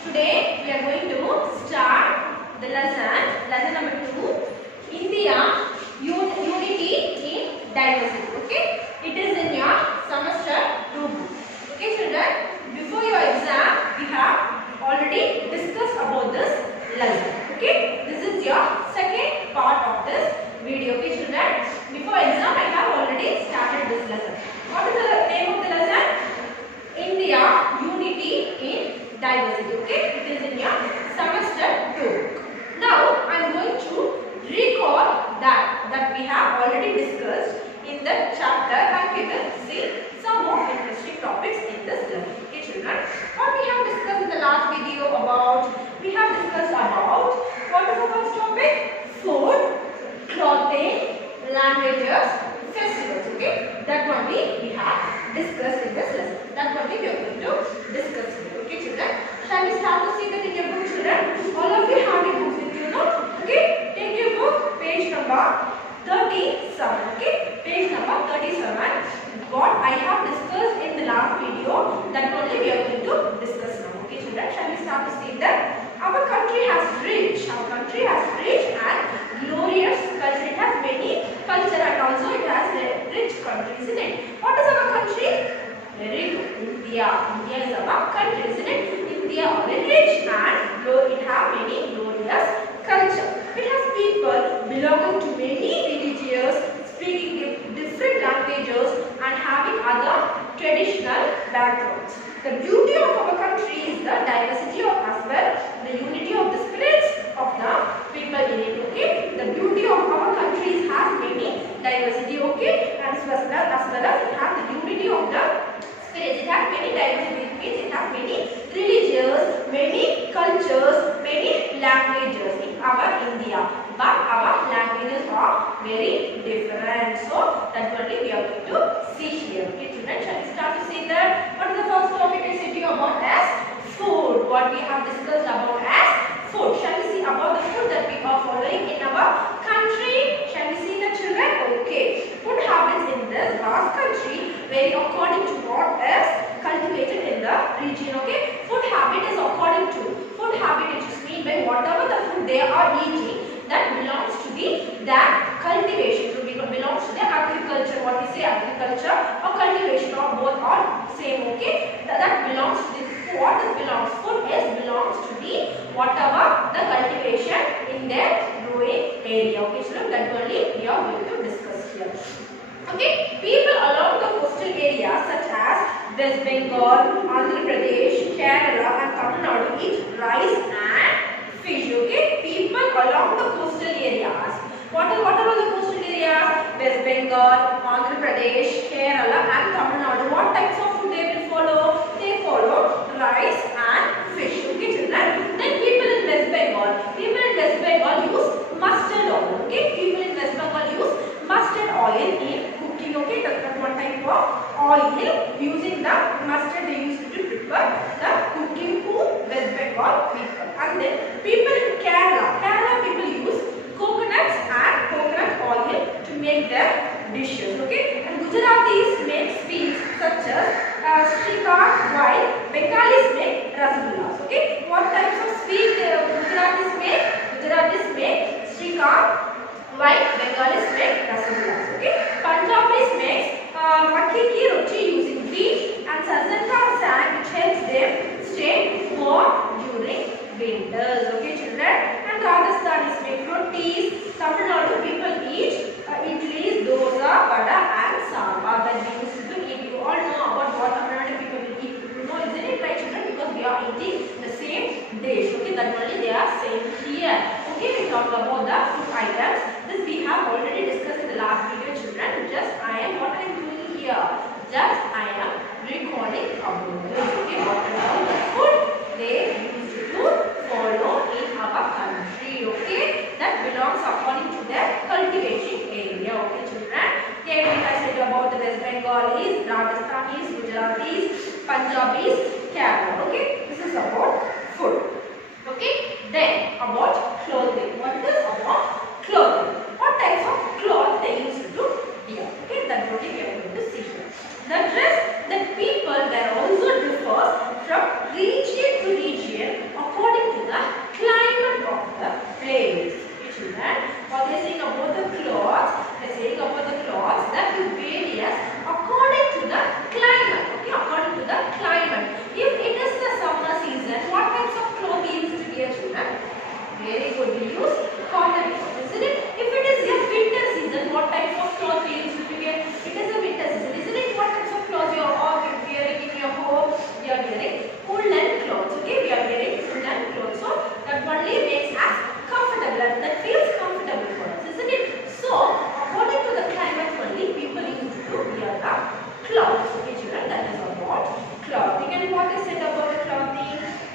Today we are going to start the lesson number 2, India Unity in Diversity. Okay, it is in your semester 2 book. Okay, children, before your exam we have already discussed about this lesson. Okay, this is your second part of this video. Okay, children, before exam I have already started this lesson. What is the name of the lesson? India Unity in Diversity. Okay, it is in your semester 2. Now I am going to recall that we have already discussed in the chapter, and we will see some more interesting topics in this lesson. Okay, children, what we have discussed in the last video about, we have discussed about what is the first topic? Food, clothing, languages, festivals. Okay, that only we have discussed in this lesson. That only we are going to discuss here. Okay, children, shall we start to see that in your book, children? All of you have your books with you, no? Okay, take your book, page number 37. Okay, page number 37. What I have discussed in the last video, that only we are going to discuss now. Okay, children, shall we start to see that our country has rich and glorious culture. It has many culture and also it has rich countries in it. What is our country? Very good. India. India is our country, isn't it? India is very rich and it has many glorious culture. It has people belonging to many religions, speaking different languages and having other traditional backgrounds. The beauty of our country is the diversity of as well, the unity of the spirits of the people in it. Okay, the beauty of our country has many diversity. Okay, and as well as it has the unity of the spirits. It has many diversity. It means it has many religions, many cultures, many languages in our India. But our languages are very different. So that only we are going to see here. Okay, children, shall we start to see that? What is the first topic I said to you about as food? What we have discussed about as food. Shall we see about the food that we are following in our country? Shall we see the children? Okay. Food habits in this vast country vary according to what is cultivated in the region. Okay. Food habit is according to food habit, which is mean by whatever the food they are eating, that belongs to that cultivation, belongs to the agriculture. What we say agriculture or cultivation or both are same. Okay, that belongs to this. What is belongs? Food is belongs to the whatever the cultivation in their growing area. Okay, so that only we are going to discuss here. Okay, people along the coastal areas such as West Bengal, Andhra Pradesh, Kerala and Tamil Nadu eat rice and fish. Okay, people along the coastal areas. What are the coastal areas? West Bengal, Andhra Pradesh, Kerala and Tamil Nadu. What types of food they will follow? They follow rice and fish. Okay, children. Then people in West Bengal use mustard oil. Okay, people in West Bengal use mustard oil in cooking. Okay, that's one type of oil. Using the mustard they use to prepare the cooking food. West Bengal people. And then people in Kerala people use coconuts and coconut oil to make their dishes. Okay, and Gujaratis make sweets such as Shrikand, while Bengalis make rasgullas. Okay, what types of sweet Gujaratis make? Gujaratis make Shrikand, while Bengalis make rasgullas. Okay, Punjabis make makki ki roti using wheat and sajanta sand, which helps them stay warm during winters. Okay, children. And Rajasthanis make rotis. Tamil Nadu people eat idlis, dosa, vada and sambar that we used to eat. You all know about what Tamil Nadu people will eat. You know, isn't it right, children? Because we are eating the same dish. Okay, that only they are same here. Okay, we talk about the food items. This we have already discussed in the last video, children. Just what I am doing here. Just I am recalling about this. Okay, what about the food they used to follow in our country. Okay, that belongs according to their cultivation area. Okay, children. Here we have said about the West Bengalis, Rajasthanis, Gujaratis, Punjabis, Kerala. Okay, this is about food. Okay, then about clothing. What is about clothing? What types of cloth they used to wear? Okay, that's what we are going to see here. The dress that people wear also differs from region to region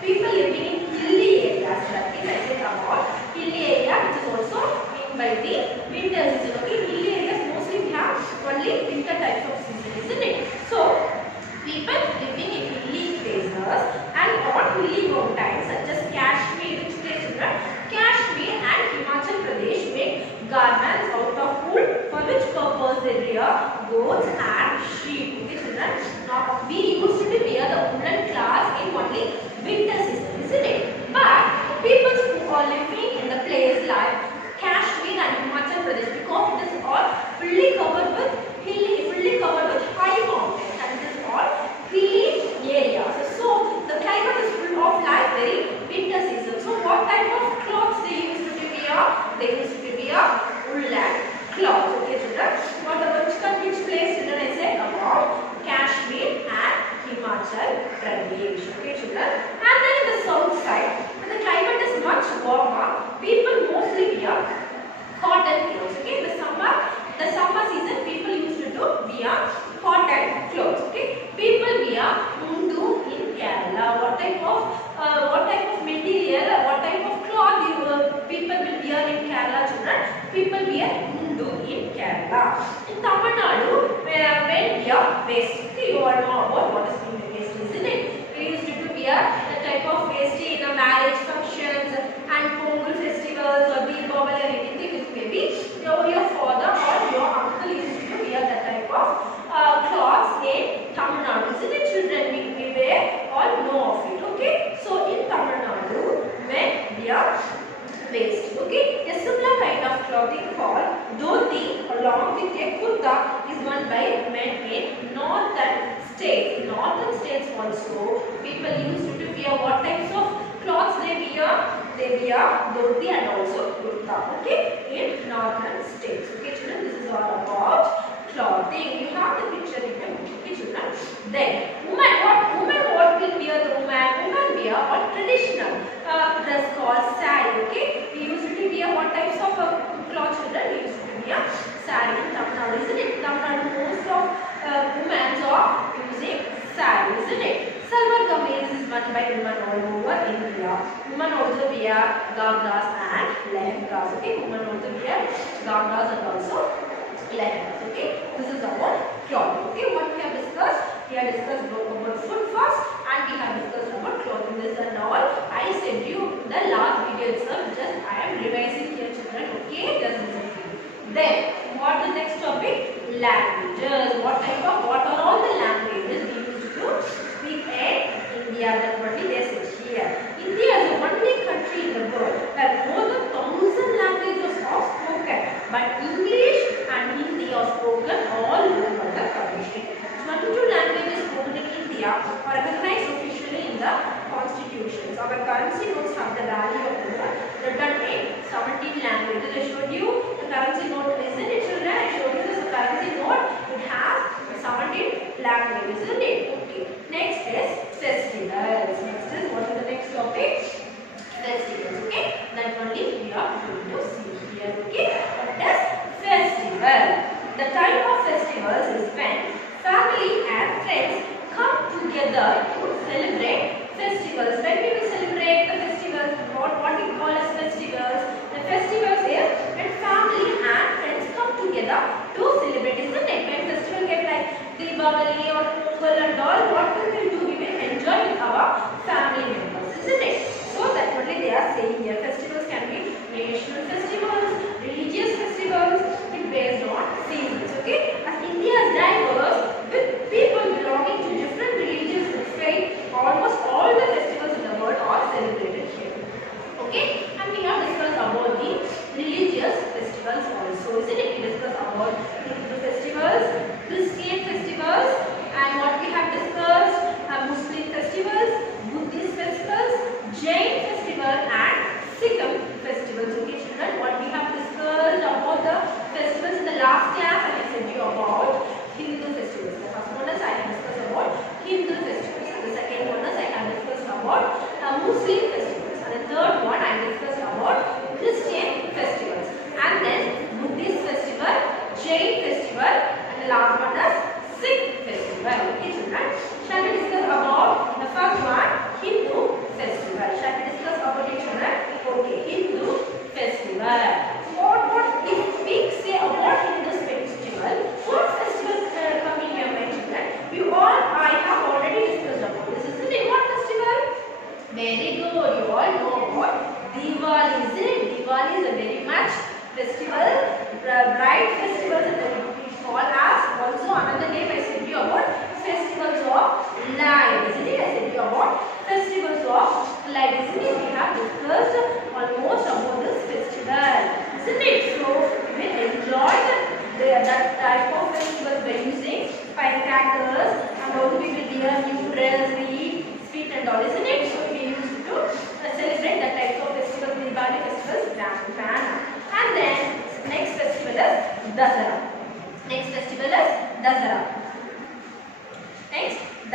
people living in hilly areas. That is, I said about hilly area, which is also mean by the winter season. Okay, hilly areas mostly we have only winter types of season, isn't it? So people living in hilly places and on hilly mountains such as Kashmir, which place children? Kashmir and Himachal Pradesh make garments out of wool, for which purpose they rear goats and sheep. Okay, children. Now we used to wear the woolen cloths in only winter season, isn't it? But people who are living in the place like Kashmir and Himachal Pradesh, because it is all fully covered with high mountains, and it is all hilly areas. So the climate is full of like very winter season. So what type of clothes they used to wear? They used to wear woolen clothes. Okay, children. What about which place, children? I said about Kashmir and Himachal Pradesh. Okay, children. And then in the south side, when the climate is much warmer, people mostly wear cotton clothes. Okay, the summer season, people used to wear cotton clothes. Okay, people wear mundu in Kerala. What type of material, what type of cloth people will wear in Kerala, children? People wear mundu in Kerala. In Tamil Nadu, when wear waist. Okay, you all know about what is mean by waist, isn't it? We used to wear the type of waist in a marriage functions and Pongal festivals or Deepavali or anything. It may be your father or your uncle used to wear that type of cloths in Tamil Nadu. Isn't it, children? We wear all know of it. Okay, so in Tamil Nadu, men wear waist. Okay, a similar kind of clothing called dhoti along with a kurta is worn by men in northern states. In northern states also, people used to wear what types of cloths they wear? They wear dhoti and also kurta. Okay, in northern states. Okay, children, this is all about clothing. You have the picture in your book. Okay, children. Then what will wear the woman? Women wear a traditional dress called sari. Okay, we used to wear what types of clothes, children? We used to wear sari in Tamil Nadu, isn't it? Tamil Nadu, most of women are using sari, isn't it? Salwar kameez is worn by women all over India. Women also wear gagras and lehengas. Okay, women also wear gagras and also lehengas. Okay, this is about clothing. Okay, what we have discussed? We have discussed about food first, and we have discussed about clothing. This and all I said you the last video itself. Just I am revising here, children. Okay, just listen to me. Then what the next topic? Languages. What are all the languages we used to speak in India? That only they said here. India is the only country in the world where more than 1,000 languages are spoken, but English and Hindi are spoken all over the country. 22 languages spoken in India are recognized officially in the constitutions. Our currency notes have the value of the word written in 17 languages. I showed you the currency note, isn't it, children? I showed you this currency note. It has 17 languages, isn't it? Okay. Next is festivals. Next is what is the next topic? Festivals. Okay. That only we are going to see here. Okay. What is festival? The type of festivals is when family and friends come together to celebrate festivals. When we will celebrate the festivals, what we call as festivals? The festivals is when family and friends come together to celebrate, isn't it? When festival get like Deepavali or Pongal and all, what we will do? We will enjoy with our family members, isn't it? So that only they are saying here. Festivals can be national festivals, religious festivals. It based on seasons. Okay, as India is diverse with people belonging to different religions and faith, almost all the festivals in the world are celebrated here. Okay, and we have discussed about the religious festivals also, isn't it? We discussed about Hindu festivals, Christian festivals, and what we have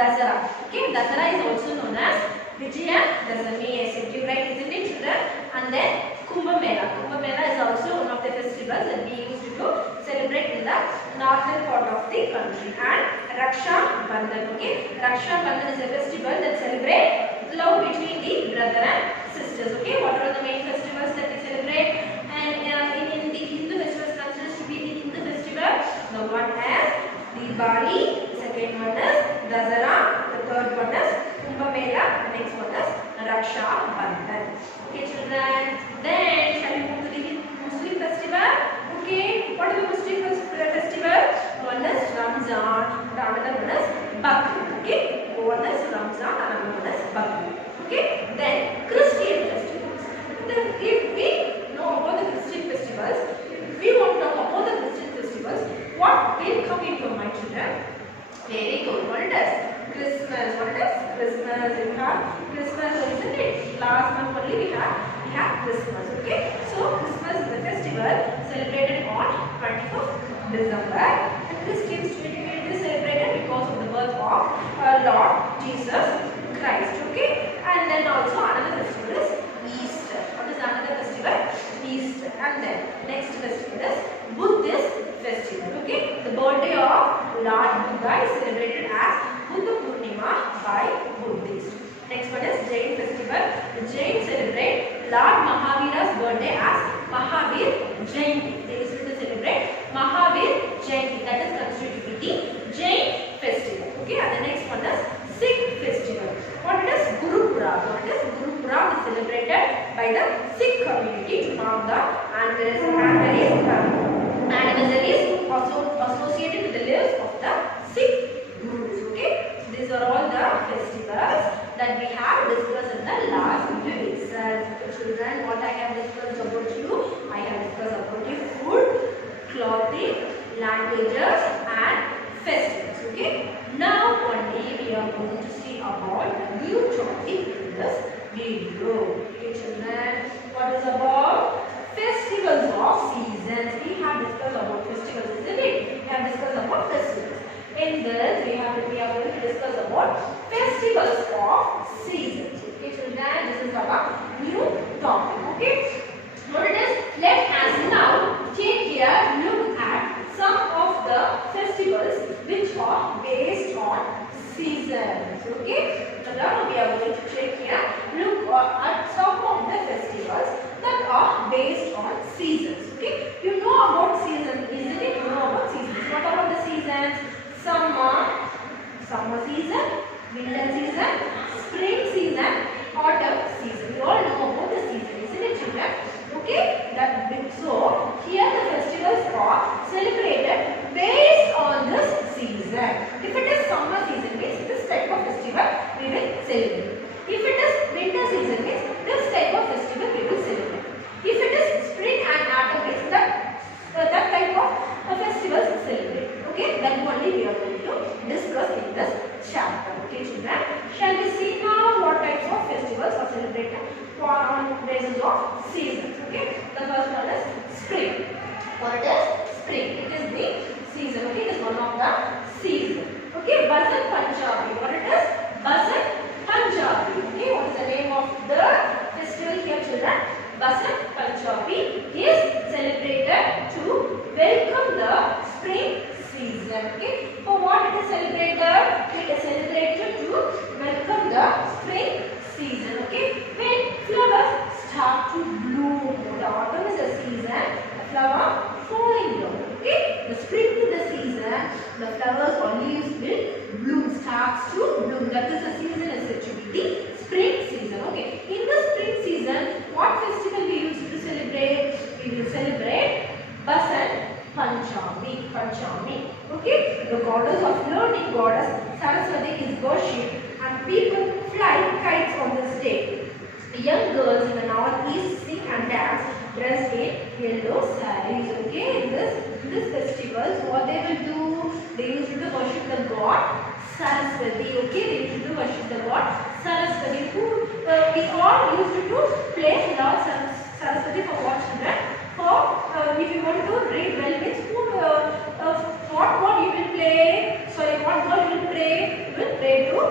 Dasara. Okay, Dasara is also known as Vijayadashami. I said you right, isn't it, children? And then Kumbh Mela. Kumbh Mela is also one of the festivals that we used to celebrate in the northern part of the country. And Raksha Bandhan. Okay, Raksha Bandhan is a festival that celebrates love between the brother and sisters. Okay, what are the main festivals that we celebrate? And in the Hindu festivals considered to be the Hindu festival. The one has Diwali, second one is Dasara, the third one is Kumbh Mela, the next one is Raksha Bandhan. Okay, children. Then shall we move to the Muslim festival? Okay, what is the Muslim festival? One is Ramzan, the another one is Bakrid. Okay, one is Ramzan, another one is Bakrid. Okay, then Christian festivals. Then if we know about the Christian festivals, if we want to talk about the Christian festivals, what will come into your mind, children? Very good. What it is? Christmas. What it is? Christmas. We have Christmas, isn't it? Last month only we have Christmas. Okay. So Christmas is a festival celebrated on 25th December. And Christians typically celebrated because of the birth of Lord Jesus Christ. Okay. And then also another festival is Easter. What is another festival? Easter. And then next festival is Buddhist festival. Okay. The birthday of Lord Buddha is celebrated as Buddha Purnima by Buddhists. Next one is Jain festival. The Jain celebrate Lord Mahavira's birthday as Mahavir Jayanti. They used to celebrate Mahavir Jayanti. That is considered to be the Jain festival. Okay. And the next one is Sikh festival. What is Guru Purab? What is Guru Purab is celebrated by the Sikh community to mark the anniversaries associated with the lives of the Sikh Gurus. Okay, so these are all the festivals that we have discussed in the last video itself. Children, what I have discussed about you, I have discussed about your food, clothing, languages, and festivals. Okay, now one day we are going to see about a new topic in this video. Okay, children, what is about festivals of seasons? We have discussed about festivals, isn't it? We have discussed about festivals. In this, we are going to discuss about festivals of seasons. Okay, children, this is our new topic. Okay, what it is? Let us now take a look at some of the festivals which are based on seasons. Okay, so now we are going to check here. Look at some of the festivals that are based on seasons. Okay, you know about seasons, isn't it? You know about seasons. What about the seasons? Summer season, winter season, spring season, autumn season. You all know about the season, isn't it, children? Okay, so here the festivals are celebrated based on this season. If it is summer season, means this type of festival we will celebrate. If it is winter season, means this type of festival we will celebrate. If it is spring and autumn, means that type of festivals celebrate. Okay, that only we are going to discuss in this chapter. Okay, children, shall we see now what types of festivals are celebrated on basis of seasons? Okay, the first one is spring. What it is? Spring. It is the season. Okay, it is one of the seasons. Okay, Basant Panchabi. What it is? Basant Panchabi. Okay, what is the name of the festival here, children? Basant Panchabi is celebrated to welcome the spring season. Okay, for what it is celebrated? It is celebrated to welcome the spring season. Okay, when flowers start to bloom. The autumn is the season, the flower falling down. Okay, the spring is the season, the flowers or leaves will bloom, starts to bloom. That is the season is said to be the spring season. Okay, in the spring season, what festival we used to celebrate? We will celebrate Basant Panchami. Okay, the goddess of learning, goddess Saraswati is worshipped and people fly kites on this day. Young girls in the northeast sing and dance dressed in yellow sarees. Okay, in this festivals, what they will do? They used to worship the god Saraswati. Okay, they used to worship the god Saraswati. Who we all used to play Lord Saraswati for what, children? For if you want to read well, means what you will play? Sorry, what God you will pray? You will pray to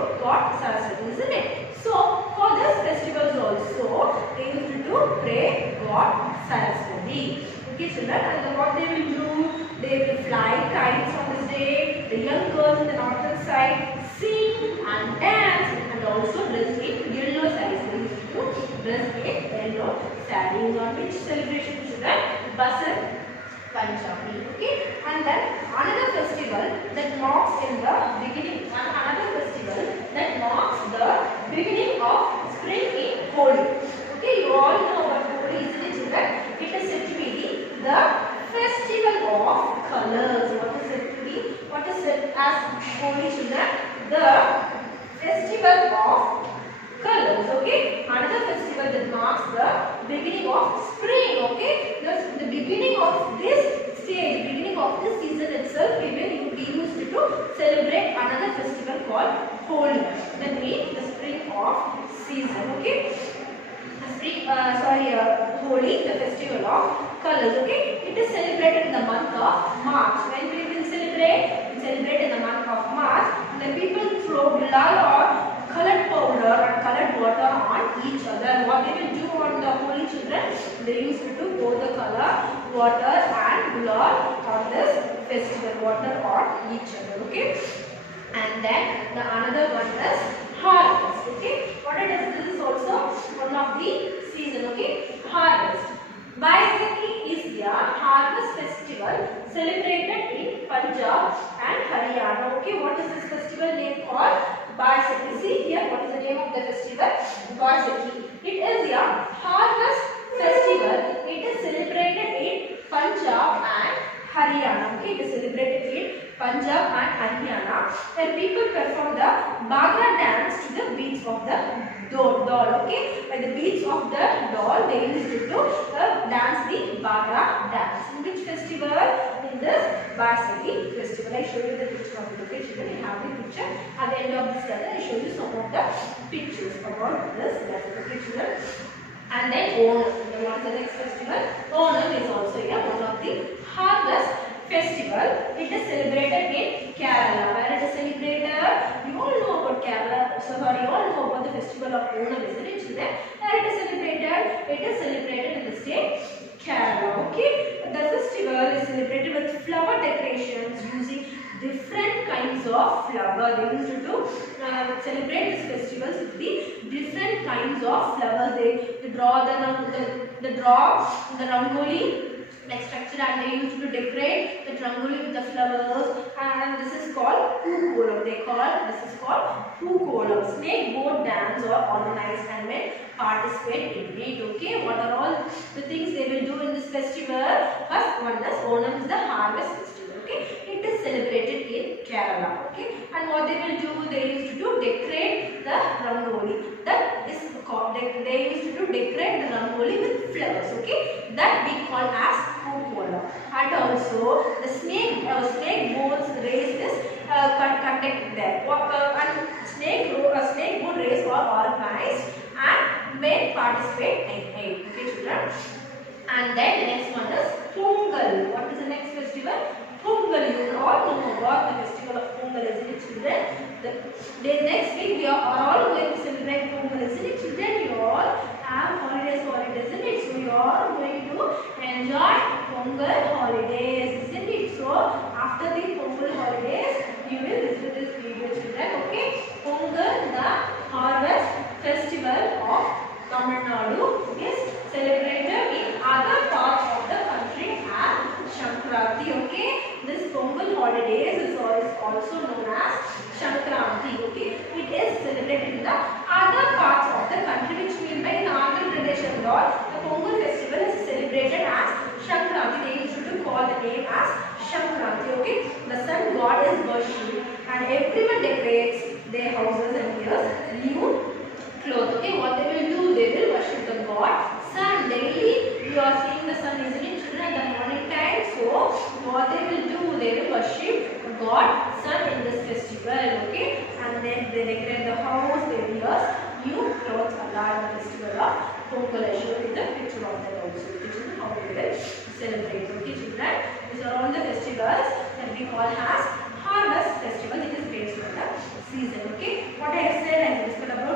isn't it? So for this festivals also they used to pray God Saraswati. Okay children, and what they will do, they will fly kites on this day. The young girls in the northern side sing and dance and also dress in yellow sarees. They used to dress in yellow sarees. On which celebration children? Basant Panchami. Okay, and then another festival that marks in the beginning. Another festival that marks the beginning of spring in Holi. Okay, you all know what Holi is, isn't it, children? It is said to be the festival of colors. What is it to be? What is it as Holi, children? The festival of colors. Okay, another festival that marks the beginning of spring. Okay, the beginning of this stage, beginning of this season itself, we used to celebrate another festival called Holi. That means the spring of season. Okay, Holi, the festival of colors. Okay, it is celebrated in the month of March. When we will celebrate? We celebrate in the month of March. The people throw gulal or colored powder and colored water on each other. What they will do on the Holi, children? They used to pour the color, water and gulal on this festival, water on each other. Okay, and then the another one is harvest. Okay, what it is? This is also one of the season. Okay, harvest. Baisakhi is the harvest festival celebrated in Punjab and Haryana. Okay, what is this festival name called? Baisakhi. See here, what is the name of the festival? Baisakhi. It is a harvest festival. It is celebrated in Punjab and Haryana. Okay, it is celebrated in Punjab and Haryana, where people perform the Bhangra dance to the beats of the doll. Okay, by the beats of the doll, they used to dance the Bhangra dance. In which festival? In this Baisakhi festival. I show you the picture of it. Okay, children, you have the picture. At the end of this lesson, I show you some of the pictures about this lesson. Okay, children. And then Onam. What is the next festival? Onam is also one of the harvest festival. It is celebrated in Kerala. Where it is celebrated? You all know about Kerala. You all know about the festival of Onam, isn't it, children? Where it is celebrated? It is celebrated in the state Kerala. Okay, the festival is celebrated with flower decorations using different kinds of flower. They used to celebrate these festivals with the different kinds of flowers. They draw the rangoli like structure, and they used to decorate the rangoli with the flowers, and this is called Pookolam. This is called Pookolam. Snake boat dance or organized and men participate in it. Okay, what are all the things they will do in this festival? First one is Onam is the harvest festival. Okay, it is celebrated in Kerala. Okay, and what they will do? They used to decorate the rangoli. That is called, they used to decorate the rangoli with flowers. Okay, that we call as Pookolam. And also the snake boats race is conducted there. And snake boat race are organized and men participate in it. Okay, children. And then the next one is Pongal. What is the next festival? Pongal. You all know about the festival of Pongal, isn't it, children? The next week we are all going to celebrate Pongal, isn't it, children? You all have holidays for it, isn't it? So you are all going to enjoy Pongal holidays, isn't it? So after the Pongal holidays, you will visit this video, children. Okay? Pongal, the harvest festival of Tamil Nadu, is celebrated in other parts of the country as Sankranti. Okay, this Pongal holidays is also known as Sankranti. Okay, it is celebrated in the other parts of the country, which means by in Andhra Pradesh and all, the Pongal festival is celebrated as Sankranti. They used to call the name as Sankranti. Okay, the sun god is worshipped and everyone decorates their houses and wears new clothes. Okay, what they will do? They will worship the god sun. Daily you are seeing the sun, isn't it, children, at the morning time? So what they will do? They will worship the god sun in this festival. Okay, and then they decorate the house. They wear new clothes along the festival of Pongal. I show you the picture of that also. Okay, children, how they will celebrate. Okay, children, these are all the festivals that we call as harvest festival. It is based on the season. Okay, what I have said, I have discussed about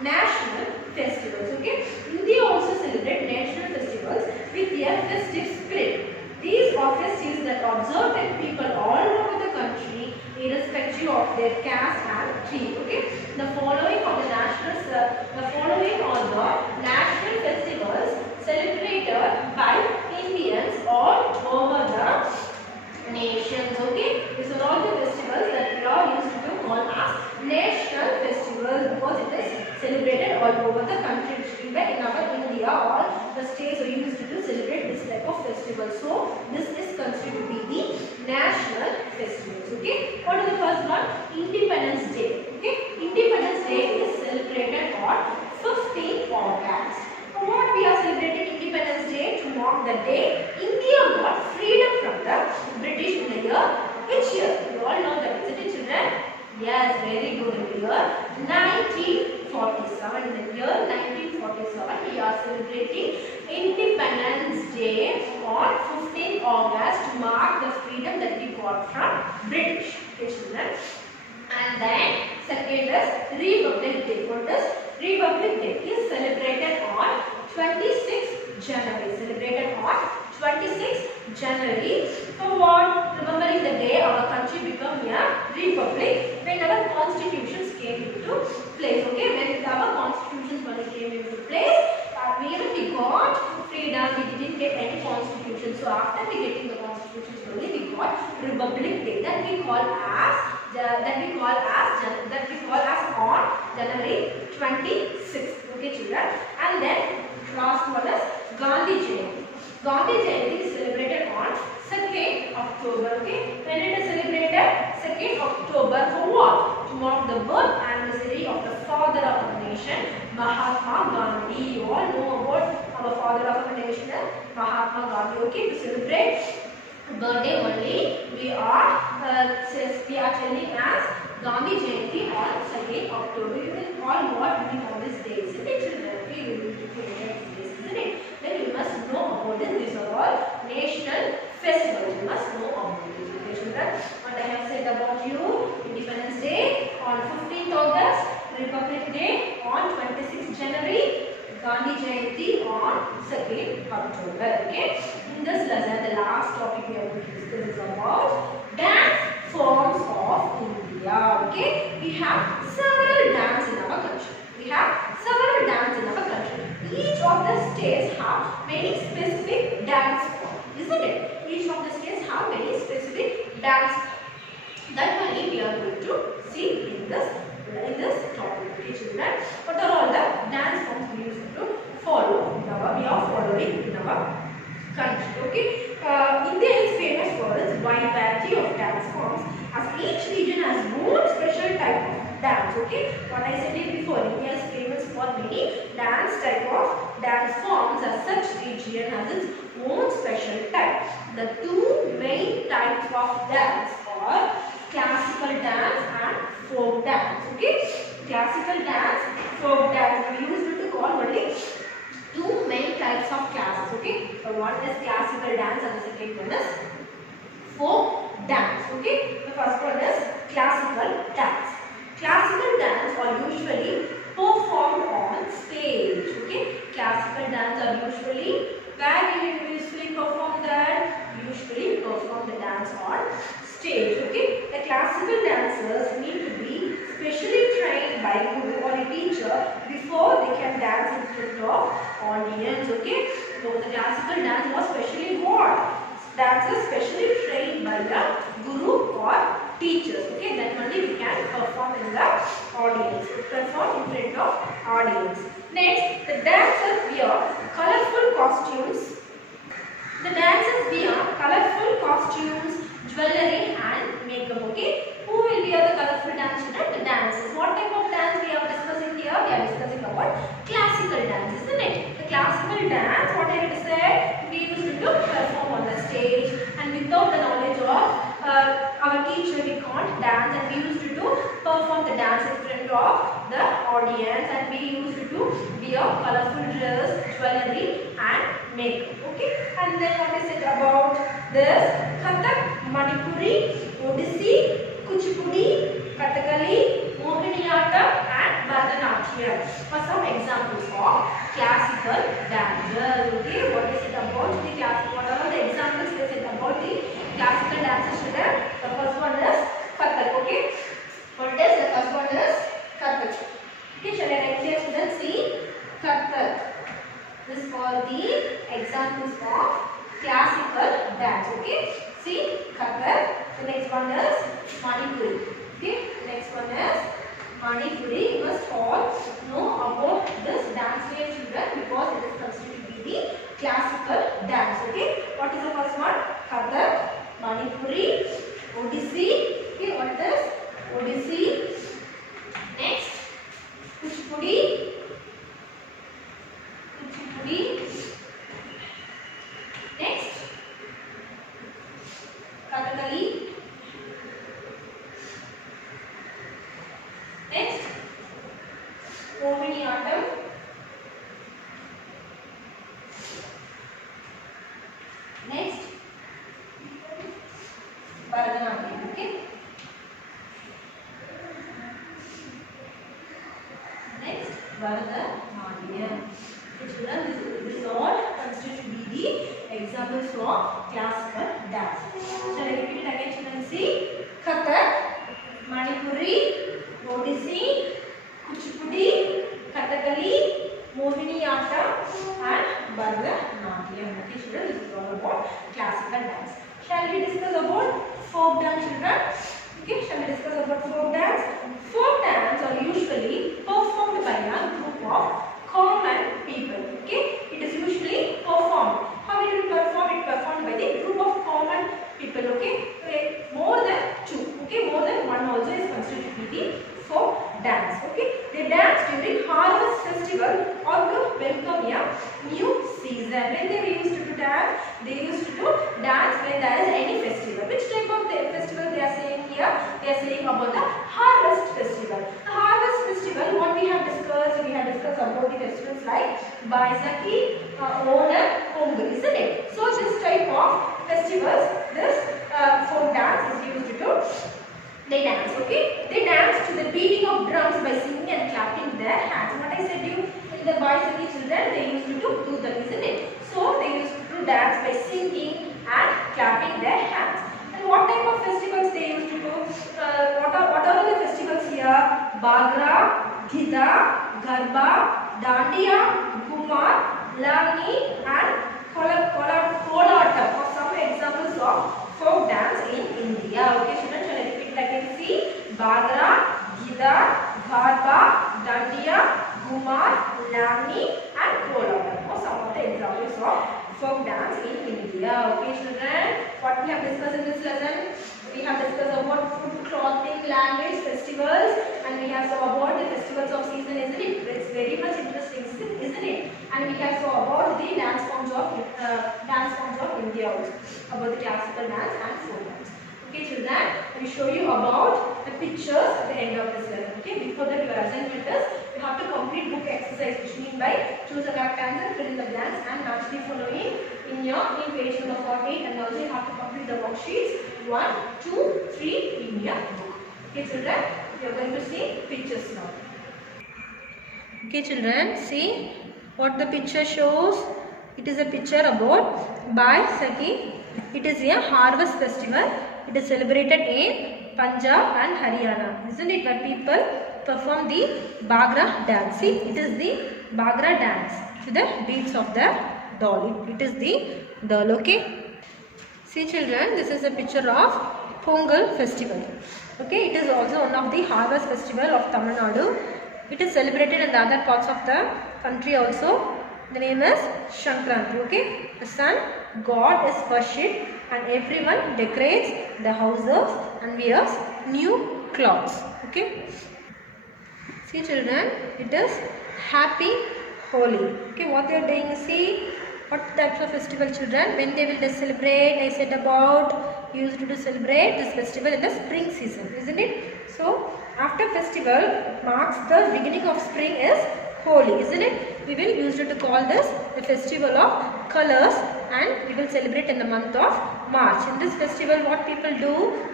national festivals. Okay, India also celebrate national festivals with their festive spirit. These are festivals that observe by people all over the country, irrespective of their caste and creed. Okay, the following are the national festivals celebrated by Indians all over the nations. Okay, these are all the festivals that we are used to call as national festivals because it is celebrated all over the country. In our India, all the states are used to celebrate this type of festival. So this is considered to be the national festivals. Okay, what is the first one? Independence Day. Okay, Independence Day is celebrated on 15th August. For what we are celebrating Independence Day? To mark the day India got freedom from the British in the year. Which year? You all know that, isn't it, children? Yes, very good. In the year 1947. In the year 1947, we are celebrating Independence Day on 15th August to mark the freedom that we got from British. Okay, children. And then second is Republic Day. What is Republic Day? Is celebrated on 26th January. Celebrated on 26th January. For what? Remembering the day our country became a republic when our constitutions came into place. Okay, when our constitutions came into place, even we got freedom, we didn't get any constitution. So after we getting the constitutions only, we got Republic Day that we call as on January 26th. Okay, children. And then last one is Gandhi Jayanti. Gandhi Jayanti is celebrated on 2nd October. Okay, when it is celebrated 2nd October for what? To mark the birth anniversary of the father of our nation, Mahatma Gandhi. You all know about our father of our nation, Mahatma Gandhi. Okay, to celebrate birthday only, we are telling as Gandhi Jayanti on 2nd October. You will all what during all these days, isn't it, children? Okay, you will celebrate these days, isn't it? Then you must know about this. These are all national festivals. You must know about this. Okay, children. What I have said about you: Independence Day on 15th August, Republic Day on 26th January, Gandhi Jayanti on 2nd October. Okay. In this lesson, the last topic we are going to discuss is about dance forms of India. Okay. We have several dance in our country. Each of the states have many specific dance forms, isn't it? Each of the states have many specific dance forms. That only we are going to see in this topic. Okay, children. What are all the dance forms we used to follow? We are following in our country. Okay. India is famous for its wide variety of dance forms, as each region has own special type of dance. Okay. What I said it before, India is famous for many type of dance forms, as such region has its own special type. The two main types of dance are classical dance and folk dance. Okay. Classical dance, folk dance. We used to call only two main types of classes. Okay. So one is classical dance and the second one is folk dance. Okay. The first one is classical dance. Classical dance are usually performed on stage. Okay. Classical dance are usually, where we will usually perform that? Usually perform the dance on stage. Okay. The classical dancers need to be specially trained by a guru or a teacher before they can dance in front of audience. Okay. So the classical dance was specially what? Dancers specially trained by the guru or teachers. Okay. Then only we can perform in the audience. Perform in front of audience. Next, the dancers wear colorful costumes. The dancers wear colorful costumes, jewelry and makeup. Okay. Who will wear the colorful dance? The dancers. What type of dance we are discussing here? We are discussing about classical dance, isn't it? The classical dance, what I have said, we used to perform on the stage, and without the knowledge of our teacher we can't dance, and we used to perform the dance in front of the audience, and we used to wear colorful dress, jewelry and makeup. Okay. And then what is it about this? Kathak, Manipuri, Odissi, Kuchipudi, Kathakali, Mohiniyattam and Bharatanatyam. here. For some examples of classical dances. Okay, what is it about the classical? What are the examples is it about the classical dances, children? The first one is Kathak. Okay, what is the first one is Kathak. Okay, shall I write here, students? See, Kathak. This is for the examples of classical dance. Okay, see, Kathak. The next one is Manipuri. Okay, the next one is Manipuri. You must all know about this dance name, children, because it is considered to be the classical dance. Okay, what is the first one? Kathak, Manipuri, Odissi. Okay, what is Odissi? Next, Kuchipudi. Next, Kathakali. Next, Mohiniyattam. Next, Bharatanatyam. Okay. Next, Bharatanatyam. Children, this is all considered to be the examples of classical dance. Shall I repeat it again, children? See, Kathak, Manipuri, Odissi, Kuchipudi, Kathakali, Mohiniyattam, and Bharatanatyam. Okay, children, this is all about classical dance. Shall we discuss about folk dance, children? Okay, shall we discuss about folk dance? Folk dance are usually performed by a group of common people. Okay, it is usually performed. How it will perform? It performed by the group of common people. Okay, more than two. Okay, more than one also is considered to be the folk dance. Okay, they dance during harvest festival or to welcome a new season. When they used to dance, they used to dance when there is any festival. Which type of festival they are saying here? They are saying about the harvest festival. The harvest festival, what we have discussed about the festivals like Baisakhi, Onam, Pongal, isn't it? So this type of festivals, this folk dance is used to. They dance, okay? They dance to the beating of drums by singing and clapping their hands. What I said you in the Baisakhi children, they used to do that, isn't it? So they used to dance by singing and clapping their hands. And what type of festivals they used to do? What are the festivals here? Bhagra, Gida, Garba, Dandiya, Ghumar, Lavani, and Kolattam are some examples of folk dance in India. Okay, children, shall I repeat it again? See, Bhagra, Gida, Garba, Dandiya, Ghumar, Lavani, and Kolattam are some of the examples of folk dance in India. Okay, children, what we have discussed in this lesson? We have discussed about food, clothing, language, festivals, and we have saw about the festivals of season, isn't it? It's very much interesting, isn't it? And we have saw about the dance forms of India also, about the classical dance and folk dance. Okay, children, I will show you about the pictures at the end of this lesson. Okay, before that you are assigned with us, you have to complete book exercise, which means by choose a correct answer, fill in the blanks, and match the following in page number 48, and also you have to complete the worksheets 1, 2, 3 in your book. Okay, children, we are going to see pictures now. Okay, children, see what the picture shows. It is a picture about Baisakhi. It is a harvest festival. It is celebrated in Punjab and Haryana, isn't it? Where people perform the Bhagra dance. See, it is the Bhagra dance to the beats of the doll. It is the doll. Okay. See, children, this is a picture of Pongal festival. Okay, it is also one of the harvest festival of Tamil Nadu. It is celebrated in the other parts of the country also. The name is Shankranti. Okay, the sun god is worshipped and everyone decorates the houses and wears new clothes. Okay. See, children, it is Happy Holi. Okay, what they are doing? See, what types of festival, children? When they will celebrate? I said about used to celebrate this festival in the spring season, isn't it? So after festival marks the beginning of spring is Holi, isn't it? We will use it to call this the festival of colors, and we will celebrate in the month of March. In this festival, what people do?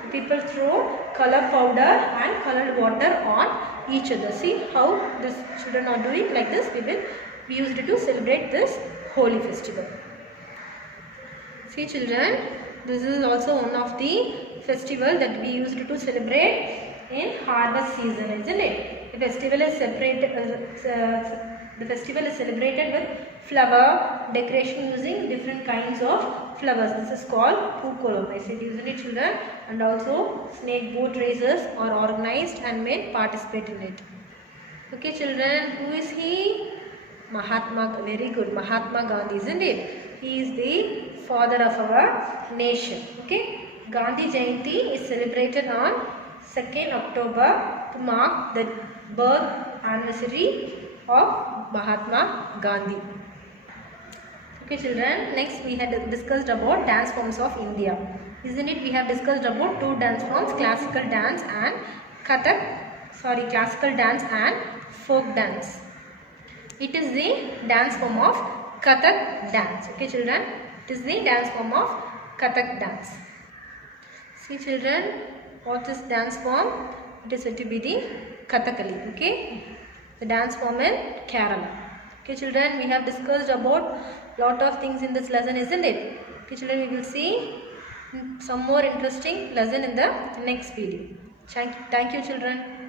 people throw color powder and colored water on each other. See how these children are doing like this. We used to celebrate this Holi festival. See children, this is also one of the festival that we used to celebrate in harvest season, isn't it? The festival is celebrated with flower decoration using different kinds of flowers. This is called Pookolam. I said, isn't it children? And also snake boat races are organized and may participate in it. Okay children, who is he? Mahatma, very good, Mahatma Gandhi, isn't it? He is the father of our nation. Okay, Gandhi Jayanti is celebrated on 2nd October to mark the birth anniversary of Mahatma Gandhi. Okay children, next we had discussed about dance forms of India. Isn't it? We have discussed about two dance forms, classical dance and classical dance and folk dance. It is the dance form of Kathak dance. Okay children, it is the dance form of Kathak dance. See children, what is dance form? It is said to be the Kathakali. Okay, the dance form in Kerala. Okay children, we have discussed about lot of things in this lesson, isn't it? Okay children, we will see some more interesting lesson in the next video. Thank you children.